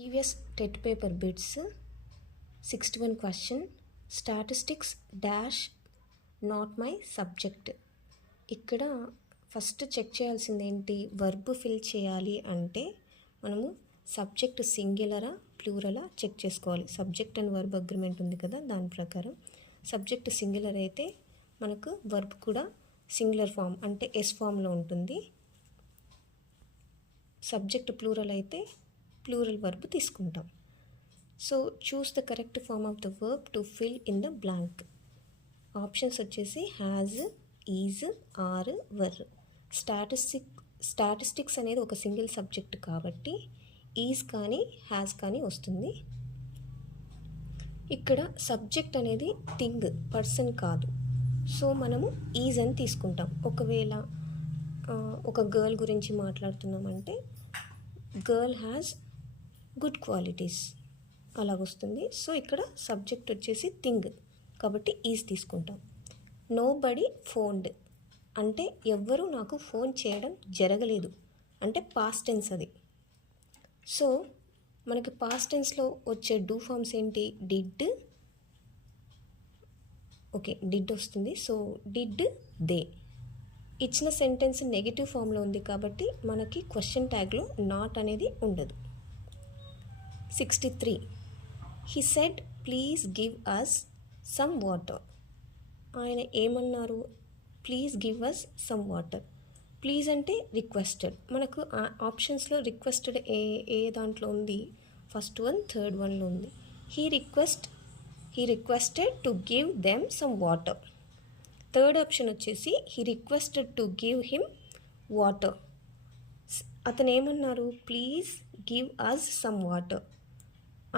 Previous TET paper bits 61 question statistics dash not my subject. ఇక్కడ first check చేయాల్సింది ఏంటి, verb fill చేయాలి అంటే మనము సబ్జెక్ట్ సింగులరా ప్లూరలా చెక్ చేసుకోవాలి. సబ్జెక్ట్ అండ్ వర్బ్ అగ్రిమెంట్ ఉంది కదా, దాని ప్రకారం సబ్జెక్ట్ సింగులర్ అయితే మనకు వర్బ్ కూడా సింగులర్ ఫామ్ అంటే ఎస్ ఫామ్లో ఉంటుంది. సబ్జెక్ట్ ప్లూరల్ అయితే ప్లూరల్ వర్బ్ తీసుకుంటాం. So choose the correct form of the verb to fill in the blank. Options వచ్చేసి has, is, are, were. Statistics అనేది ఒక సింగిల్ సబ్జెక్ట్ కాబట్టి ఈజ్ కానీ హ్యాజ్ కానీ వస్తుంది. ఇక్కడ సబ్జెక్ట్ అనేది థింగ్, పర్సన్ కాదు. సో మనము ఈజ్ అని తీసుకుంటాం. ఒకవేళ ఒక గర్ల్ గురించి మాట్లాడుతున్నామంటే గర్ల్ హ్యాజ్ గుడ్ క్వాలిటీస్ అలాగొస్తుంది. సో ఇక్కడ సబ్జెక్ట్ వచ్చేసి థింగ్ కాబట్టి ఈజ్ తీసుకుంటాం. నో బడీ ఫోన్డ్ అంటే ఎవ్వరూ నాకు ఫోన్ చేయడం జరగలేదు అంటే పాస్ట్ టెన్స్ అది. సో మనకి పాస్ట్ టెన్స్లో వచ్చే డూ ఫామ్స్ ఏంటి, డిడ్, ఓకే డిడ్ వస్తుంది. So did, they. ఇచ్చిన సెంటెన్స్ నెగిటివ్ ఫామ్లో ఉంది కాబట్టి మనకి క్వశ్చన్ ట్యాగ్లో నాట్ అనేది ఉండదు. 63 he said please give us some water. ఆయన ఏమన్నారు, please give us some water. Please అంటే రిక్వెస్టెడ్. మనకు ఆప్షన్స్లో రిక్వెస్టెడ్ ఏ దాంట్లో ఉంది, ఫస్ట్ వన్ థర్డ్ వన్లో ఉంది. He requested to give them some water. Third option వచ్చేసి he requested to give him water. అతను ఏమన్నారు, please give us some water.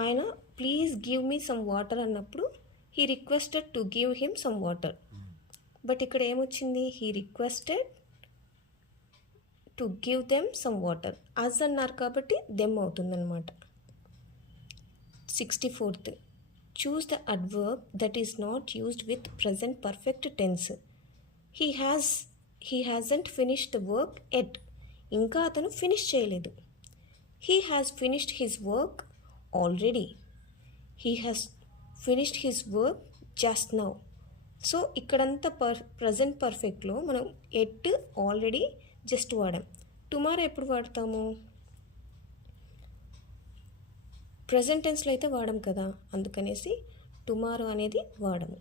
ఆయన please give me some water అన్నప్పుడు he requested to give him some water. But ఇక్కడ ఏమొచ్చింది, he requested to give them some water. Us అన్నారు కాబట్టి them అవుతుందన్నమాట. 64th choose the adverb that is not used with present perfect tense. He hasn't finished the work at. ఇంకా అతను finish చేయలేదు. He has finished his work already. He has finished his work just now. So ఇక్కడంతా present పర్ఫెక్ట్లో మనం at, already, just వాడాం. Tomorrow ఎప్పుడు వాడతాము, present టెన్స్లో అయితే వాడాం కదా, అందుకనేసి టుమారో అనేది వాడము.